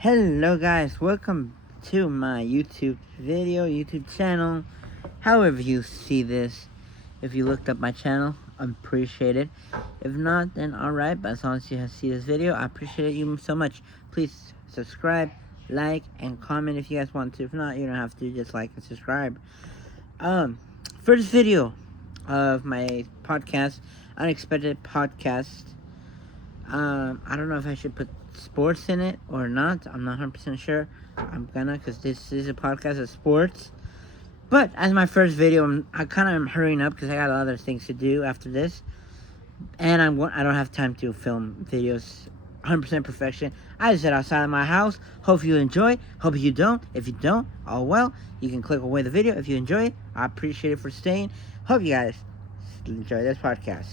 Hello guys, welcome to my YouTube channel. However you see this, if you looked up my channel, I appreciate it. If not, then alright, but as long as you see this video, I appreciate you so much. Please subscribe, like, and comment if you guys want to. If not, you don't have to, just like and subscribe. First video of my podcast, Unexpected Podcast. I don't know if I should put sports in it or not. I'm not 100% sure. I'm gonna, because this is a podcast of sports. But as my first video, I kind of am hurrying up because I got other things to do after this. And I don't have time to film videos 100% perfection. I just sit outside of my house. Hope you enjoy. Hope you don't. If you don't, oh well. You can click away the video. If you enjoy it, I appreciate it for staying. Hope you guys enjoy this podcast.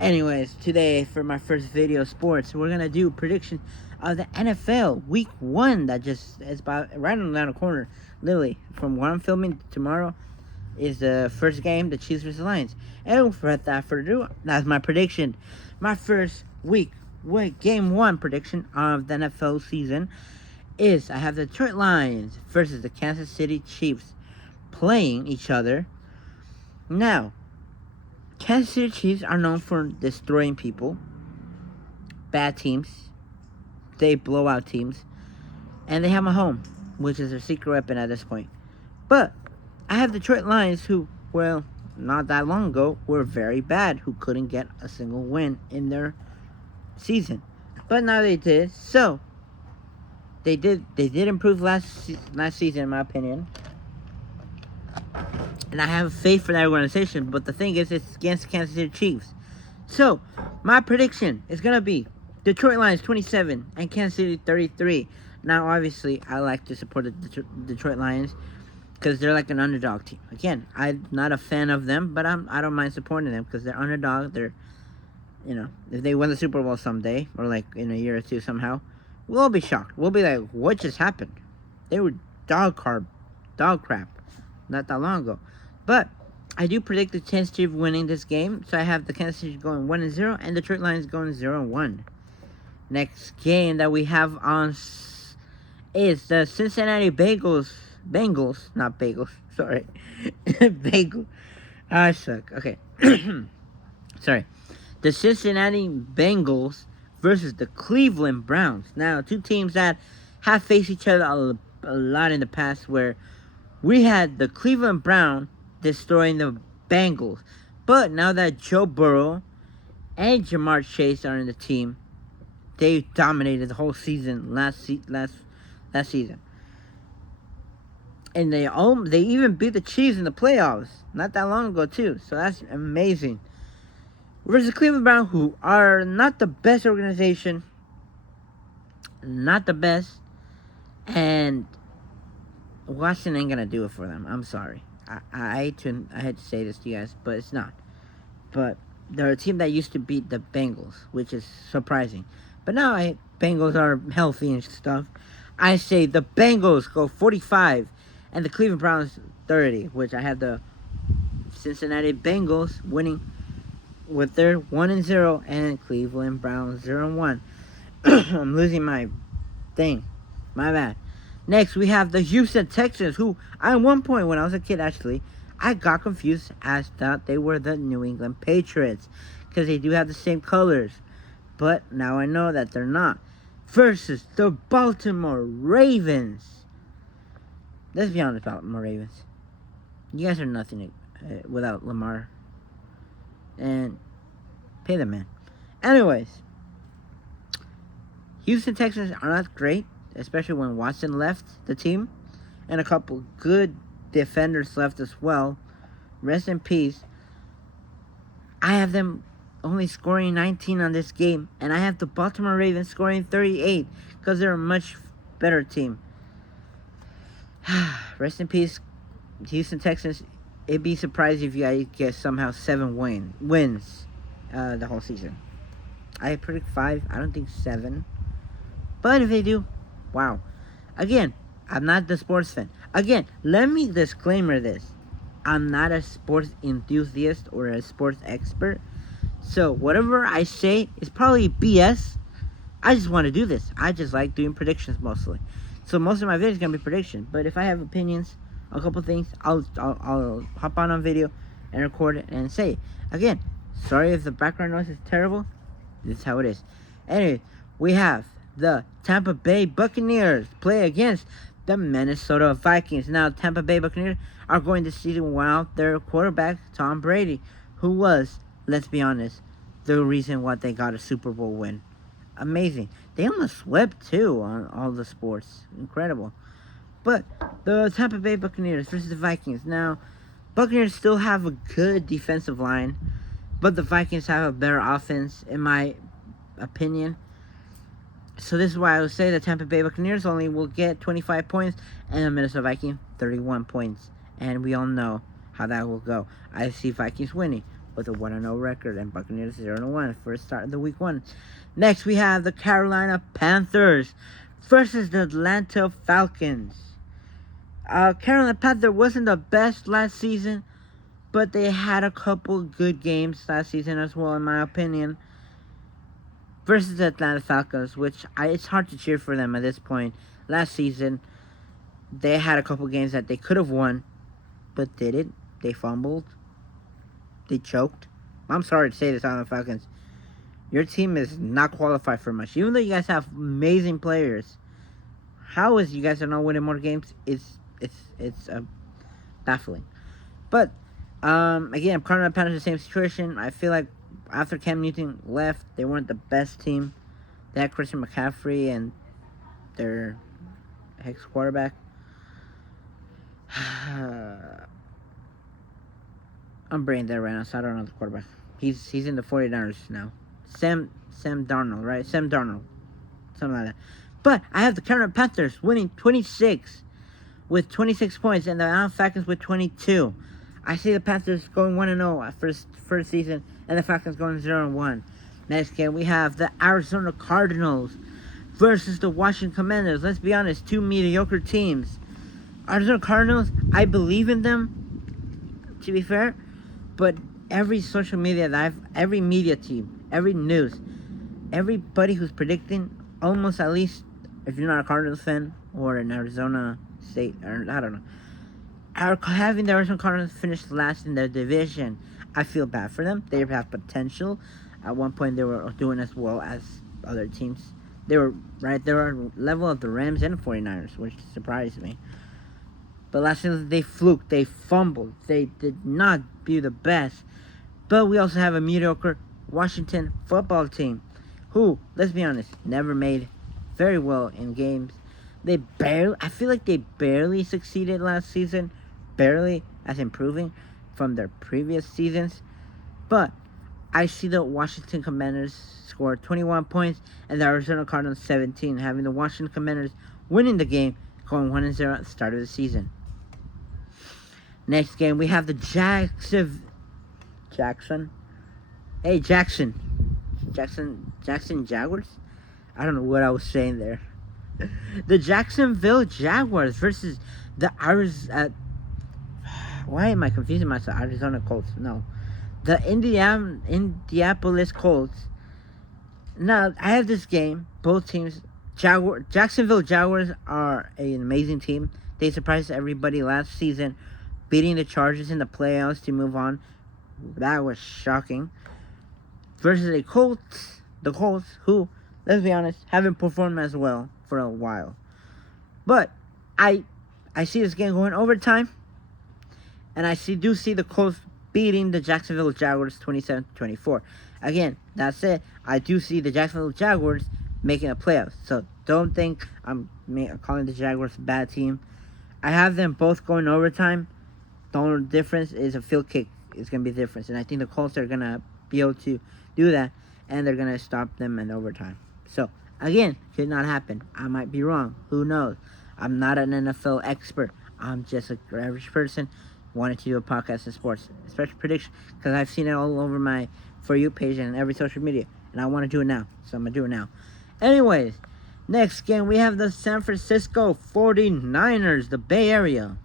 Anyways, today for my first video of sports, we're gonna do prediction of the NFL Week 1 that just is about right around the corner. Literally, from what I'm filming tomorrow is the first game, the Chiefs vs. Lions. And without further ado, that's my prediction. My first game 1 prediction of the NFL season is I have the Detroit Lions versus the Kansas City Chiefs playing each other. Now, Kansas City Chiefs are known for destroying people, bad teams, they blow out teams, and they have Mahomes, which is their secret weapon at this point. But I have Detroit Lions who, well, not that long ago, were very bad, who couldn't get a single win in their season. But now they did, so they did improve last season, in my opinion. And I have faith for that organization, but the thing is, it's against Kansas City Chiefs. So, my prediction is going to be Detroit Lions 27 and Kansas City 33. Now, obviously, I like to support the Detroit Lions because they're like an underdog team. Again, I'm not a fan of them, but I don't mind supporting them because they're underdog. They're, if they win the Super Bowl someday, or like in a year or two somehow, we'll be shocked. We'll be like, what just happened? They were dog crap not that long ago. But I do predict the Kansas City winning this game. So I have the Kansas City going 1-0 and Detroit Lions going 0-1. Next game that we have on is the Cincinnati Bengals, not bagels, sorry. Bagel. I suck. Okay. Sorry. The Cincinnati Bengals versus the Cleveland Browns. Now, two teams that have faced each other a lot in the past, where we had the Cleveland Browns destroying the Bengals. But now that Joe Burrow and Jamar Chase are in the team, they dominated the whole season last season. And they even beat the Chiefs in the playoffs not that long ago too. So that's amazing. Versus the Cleveland Browns, who are not the best organization, not the best, and Washington ain't gonna do it for them. I'm sorry. I hate to say this to you guys, but it's not. But they're a team that used to beat the Bengals, which is surprising. But now Bengals are healthy and stuff. I say the Bengals go 45 and the Cleveland Browns 30, which I have the Cincinnati Bengals winning with their 1-0 and Cleveland Browns 0-1. I'm losing my thing. My bad. Next, we have the Houston Texans, who at one point when I was a kid, actually, I got confused as thought they were the New England Patriots because they do have the same colors. But now I know that they're not. Versus the Baltimore Ravens. Let's be honest, Baltimore Ravens. You guys are nothing without Lamar. And pay the man. Anyways, Houston Texans are not great, especially when Watson left the team, and a couple good defenders left as well. Rest in peace. I have them only scoring 19 on this game, and I have the Baltimore Ravens scoring 38 because they're a much better team. Rest in peace, Houston Texans. It'd be surprising if you guys get somehow 7 wins the whole season. I predict 5. I don't think 7. But if they do, wow. Again, I'm not the sports fan. Again, let me disclaimer this. I'm not a sports enthusiast or a sports expert. So whatever I say is probably BS. I just want to do this. I just like doing predictions mostly. So most of my videos are going to be prediction. But if I have opinions on a couple things, I'll hop on video and record it and say it. Again, sorry if the background noise is terrible. This is how it is. Anyway, we have the Tampa Bay Buccaneers play against the Minnesota Vikings. Now, Tampa Bay Buccaneers are going this season without their quarterback, Tom Brady, who was, let's be honest, the reason why they got a Super Bowl win. Amazing. They almost swept, too, on all the sports. Incredible. But the Tampa Bay Buccaneers versus the Vikings. Now, Buccaneers still have a good defensive line, but the Vikings have a better offense, in my opinion. So this is why I would say the Tampa Bay Buccaneers only will get 25 points and the Minnesota Vikings 31 points. And we all know how that will go. I see Vikings winning with a 1-0 record and Buccaneers 0-1 for the start of the week 1. Next, we have the Carolina Panthers versus the Atlanta Falcons. Carolina Panthers wasn't the best last season, but they had a couple good games last season as well, in my opinion. Versus the Atlanta Falcons, which it's hard to cheer for them at this point. Last season, they had a couple games that they could have won, but didn't. They fumbled. They choked. I'm sorry to say this on the Falcons. Your team is not qualified for much. Even though you guys have amazing players, how is you guys are not winning more games? It's baffling. But again, Carolina Panthers the same situation. I feel like after Cam Newton left, they weren't the best team. They had Christian McCaffrey and their Hex quarterback. I'm brain dead right now, so I don't know the quarterback. He's in the 49ers now. Sam Darnold, right? Sam Darnold. Something like that. But I have the Carolina Panthers winning 26 with 26 points and the Atlanta Falcons with 22. I see the Panthers going 1-0 at first season and the Falcons going 0-1. Next game, we have the Arizona Cardinals versus the Washington Commanders. Let's be honest, two mediocre teams. Arizona Cardinals, I believe in them, to be fair, but every social media every media team, every news, everybody who's predicting, almost at least, if you're not a Cardinals fan or an Arizona State, or I don't know, are having the Arizona Cardinals finish last in their division. I feel bad for them. They have potential. At one point, they were doing as well as other teams. They were right there on level of the Rams and 49ers, which surprised me. But last season, they fluked. They fumbled. They did not be the best. But we also have a mediocre Washington football team who, let's be honest, never made very well in games. I feel like they barely succeeded last season. Barely, as improving from their previous seasons. But I see the Washington Commanders score 21 points and the Arizona Cardinals 17, having the Washington Commanders winning the game, going 1-0 at the start of the season. Next game, we have the Jackson Jaguars? I don't know what I was saying there. The Jacksonville Jaguars versus the why am I confusing myself? Arizona Colts. No. The Indianapolis Colts. Now, I have this game. Both teams. Jacksonville Jaguars are an amazing team. They surprised everybody last season, beating the Chargers in the playoffs to move on. That was shocking. Versus the Colts, who, let's be honest, haven't performed as well for a while. But I see this game going overtime, and I do see the Colts beating the Jacksonville Jaguars 27-24. Again, that's it. I do see the Jacksonville Jaguars making a playoffs. So don't think I'm calling the Jaguars a bad team. I have them both going overtime. The only difference is a field kick is going to be the difference. And I think the Colts are going to be able to do that, and they're going to stop them in overtime. So, again, could not happen. I might be wrong. Who knows? I'm not an NFL expert. I'm just an average person wanting to do a podcast in sports, especially prediction, because I've seen it all over my For You page and every social media, and I want to do it now, so I'm going to do it now. Anyways, next game, we have the San Francisco 49ers, the Bay Area,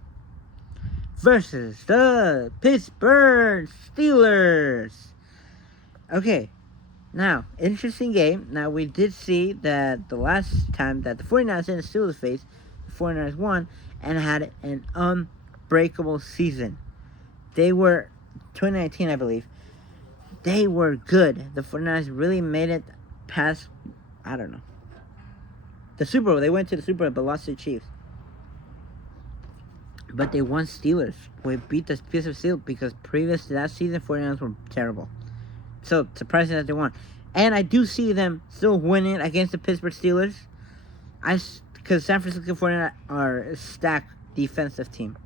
versus the Pittsburgh Steelers. Okay, Now, interesting game. Now, we did see that the last time that the 49ers in the Steelers face, the 49ers won and had an unbreakable season. They were, 2019, I believe, they were good. The 49ers really made it past, I don't know, the Super Bowl. They went to the Super Bowl but lost to the Chiefs. But they won Steelers. We beat the Pittsburgh Steelers because previous to that season, 49ers were terrible. So, surprising that they won. And I do see them still winning against the Pittsburgh Steelers. Because San Francisco 49ers are a stacked defensive team.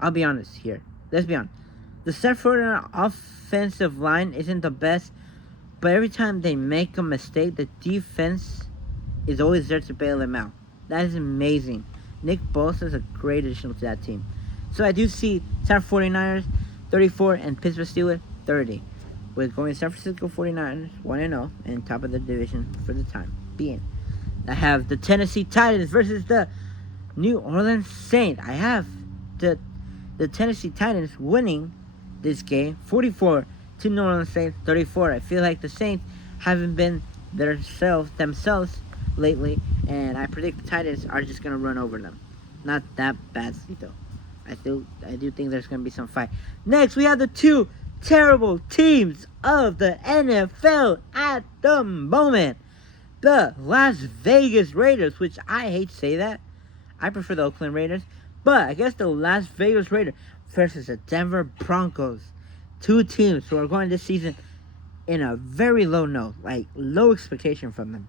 I'll be honest here. Let's be honest. The San Francisco offensive line isn't the best. But every time they make a mistake, the defense is always there to bail them out. That is amazing. Nick Bosa is a great addition to that team. So I do see San 49ers 34 and Pittsburgh Steelers 30. With going San Francisco 49ers 1-0 and top of the division for the time being. I have the Tennessee Titans versus the New Orleans Saints. I have the Tennessee Titans winning this game 44 to New Orleans Saints 34. I feel like the Saints haven't been themselves lately, and I predict the Titans are just gonna run over them. Not that badly though. I do think there's gonna be some fight. Next, we have the two terrible teams of the NFL at the moment. The Las Vegas Raiders, which I hate to say that. I prefer the Oakland Raiders. But I guess the Las Vegas Raiders versus the Denver Broncos. Two teams who are going this season in a very low note. Like, low expectation from them.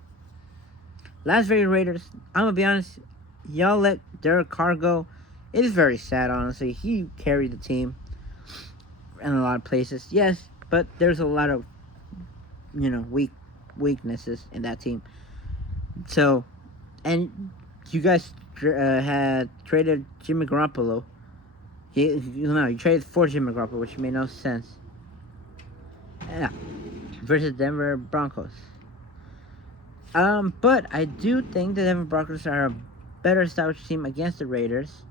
Las Vegas Raiders, I'm going to be honest. Y'all let Derek Carr go. It is very sad, honestly. He carried the team in a lot of places. Yes, but there's a lot of, weaknesses in that team. So, and you guys had traded Jimmy Garoppolo. You traded for Jimmy Garoppolo, which made no sense. Yeah, versus Denver Broncos. But I do think the Denver Broncos are a better established team against the Raiders.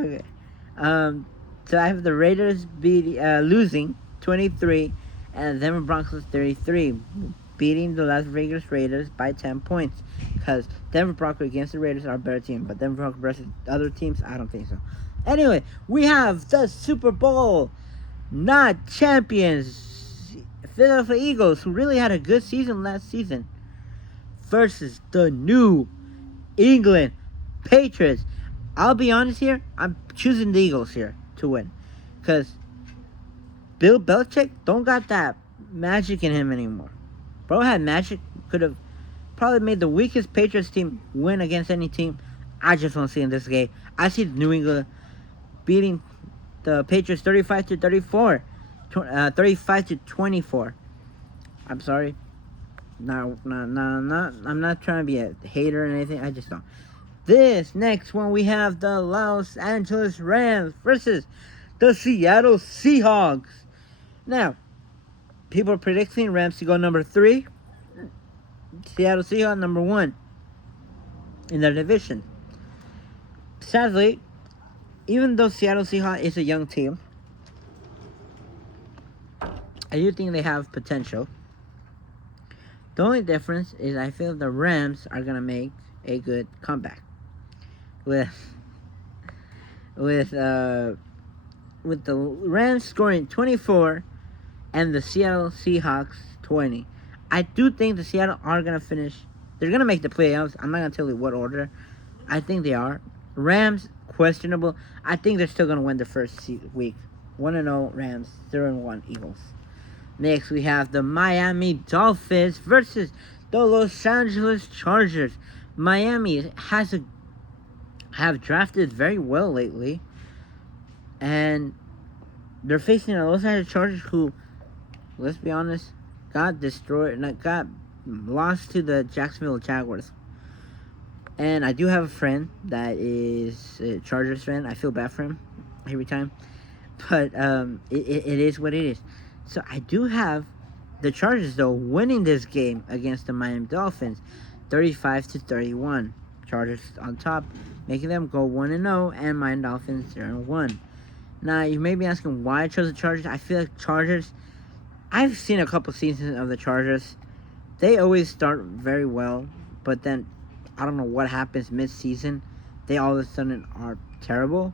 Okay. So I have the Raiders losing 23 and the Denver Broncos 33, beating the Las Vegas Raiders by 10 points. Because Denver Broncos against the Raiders are a better team, but Denver Broncos versus other teams, I don't think so. Anyway, we have the Super Bowl not champions, Philadelphia Eagles, who really had a good season last season, versus the New England Patriots. I'll be honest here, I'm choosing the Eagles here to win. Because Bill Belichick don't got that magic in him anymore. Bro had magic, could have probably made the weakest Patriots team win against any team. I just don't see in this game. I see New England beating the Patriots 35 to 34. 35 to 24. I'm sorry. No, I'm not trying to be a hater or anything. I just don't. This next one, we have the Los Angeles Rams versus the Seattle Seahawks. Now, people are predicting Rams to go number 3. Seattle Seahawks number 1 in their division. Sadly, even though Seattle Seahawks is a young team, I do think they have potential. The only difference is I feel the Rams are going to make a good comeback. With the Rams scoring 24 and the Seattle Seahawks 20. I do think the Seattle are going to finish. They're going to make the playoffs. I'm not going to tell you what order. I think they are. Rams, questionable. I think they're still going to win the first week. 1-0 Rams, 0-1 Eagles. Next, we have the Miami Dolphins versus the Los Angeles Chargers. Miami have drafted very well lately. And they're facing the Los Angeles Chargers who, let's be honest, got lost to the Jacksonville Jaguars. And I do have a friend that is a Chargers fan. I feel bad for him every time. But it is what it is. So I do have the Chargers, though, winning this game against the Miami Dolphins 35 to 31. Chargers on top, making them go 1-0, and my Dolphins 0-1. Now, you may be asking why I chose the Chargers. I feel like Chargers, I've seen a couple seasons of the Chargers. They always start very well, but then I don't know what happens mid-season. They all of a sudden are terrible.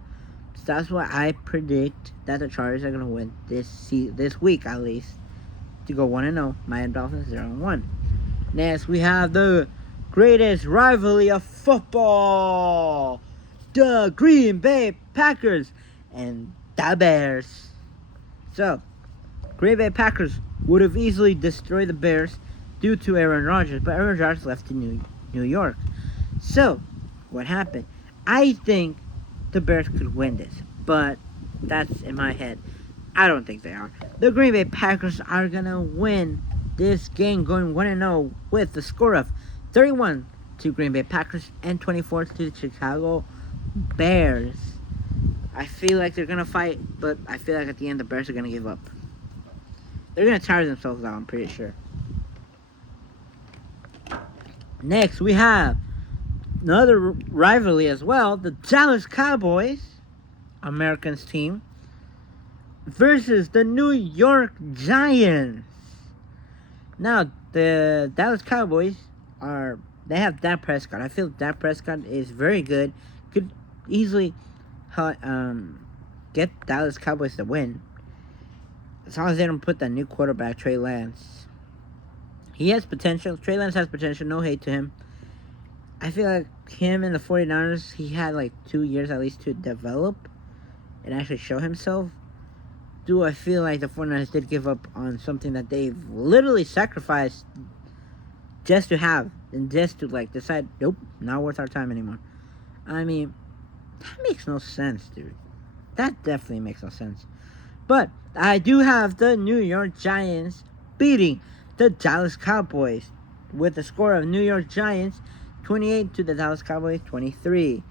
So that's why I predict that the Chargers are going to win this week at least, to go 1-0. Miami Dolphins 0-1. Next, we have the greatest rivalry of football, the Green Bay Packers and the Bears. So, Green Bay Packers would have easily destroyed the Bears due to Aaron Rodgers, but Aaron Rodgers left to New York. So, what happened? I think the Bears could win this, but that's in my head. I don't think they are. The Green Bay Packers are going to win this game, going 1-0 with the score of 31 to Green Bay Packers and 24 to the Chicago Bears. I feel like they're going to fight, but I feel like at the end the Bears are going to give up. They're going to tire themselves out, I'm pretty sure. Next, we have another rivalry as well. The Dallas Cowboys, Americans team, versus the New York Giants. Now, the Dallas Cowboys they have Dak Prescott. I feel Dak Prescott is very good. Could easily get Dallas Cowboys to win. As long as they don't put that new quarterback, Trey Lance. He has potential. Trey Lance has potential. No hate to him. I feel like him and the 49ers, he had like 2 years at least to develop and actually show himself. Do I feel like the 49ers did give up on something that they've literally sacrificed just to have and just to like decide, nope, not worth our time anymore? I mean, that makes no sense, dude. That definitely makes no sense. But I do have the New York Giants beating the Dallas Cowboys with the score of New York Giants 28 to the Dallas Cowboys 23.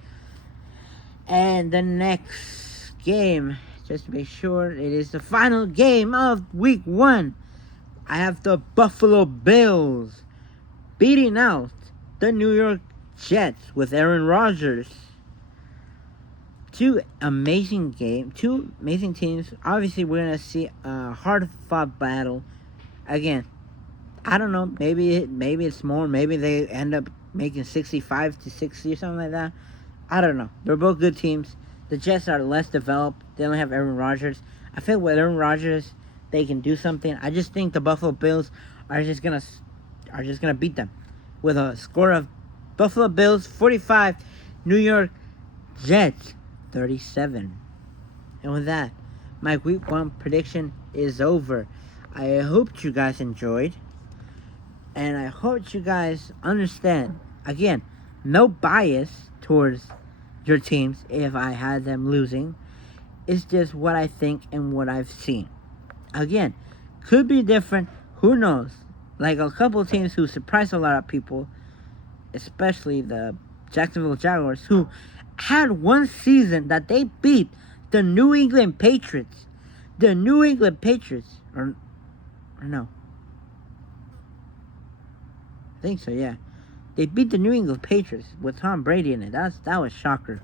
And the next game, just to be sure, it is the final game of week 1. I have the Buffalo Bills beating out the New York Jets with Aaron Rodgers. Two amazing teams. Obviously, we're going to see a hard-fought battle. Again, I don't know. Maybe it's more. Maybe they end up making 65-60 or something like that. I don't know. They're both good teams. The Jets are less developed. They don't have Aaron Rodgers. I feel with Aaron Rodgers, they can do something. I just think the Buffalo Bills are just gonna beat them with a score of Buffalo Bills 45, New York Jets 37. And with that, my week 1 prediction is over. I hope you guys enjoyed, and I hope you guys understand. Again, no bias towards your teams if I had them losing. It's just what I think and what I've seen. Again, could be different. Who knows? Like a couple teams who surprised a lot of people, especially the Jacksonville Jaguars, who had one season that they beat the New England Patriots. The New England Patriots, or no. I think so, yeah. They beat the New England Patriots with Tom Brady in it. That was shocker.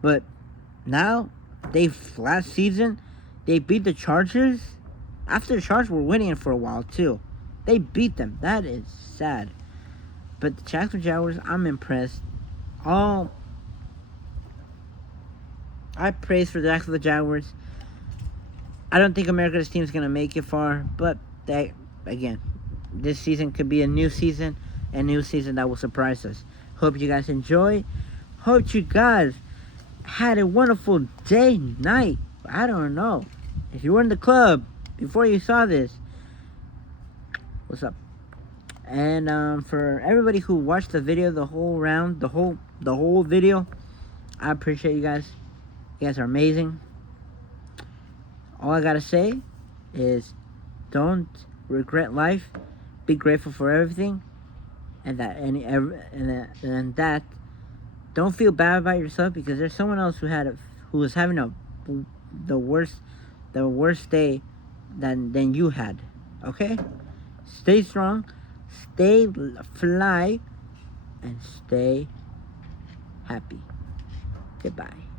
But now, last season, they beat the Chargers. After the Chargers were winning it for a while, too. They beat them. That is sad. But the Jacksonville Jaguars, I'm impressed. I praise for the Jacksonville Jaguars. I don't think America's team is going to make it far. But, again, this season could be a new season. A new season that will surprise us. Hope you guys enjoy. Hope you guys had a wonderful day, night. I don't know. If you were in the club before you saw this, what's up? And for everybody who watched the video, the whole video, I appreciate you guys. You guys are amazing. All I gotta say is, don't regret life. Be grateful for everything. And that don't feel bad about yourself, because there's someone else who was having the worst day than you had. Okay? Stay strong, stay fly, and stay happy. Goodbye.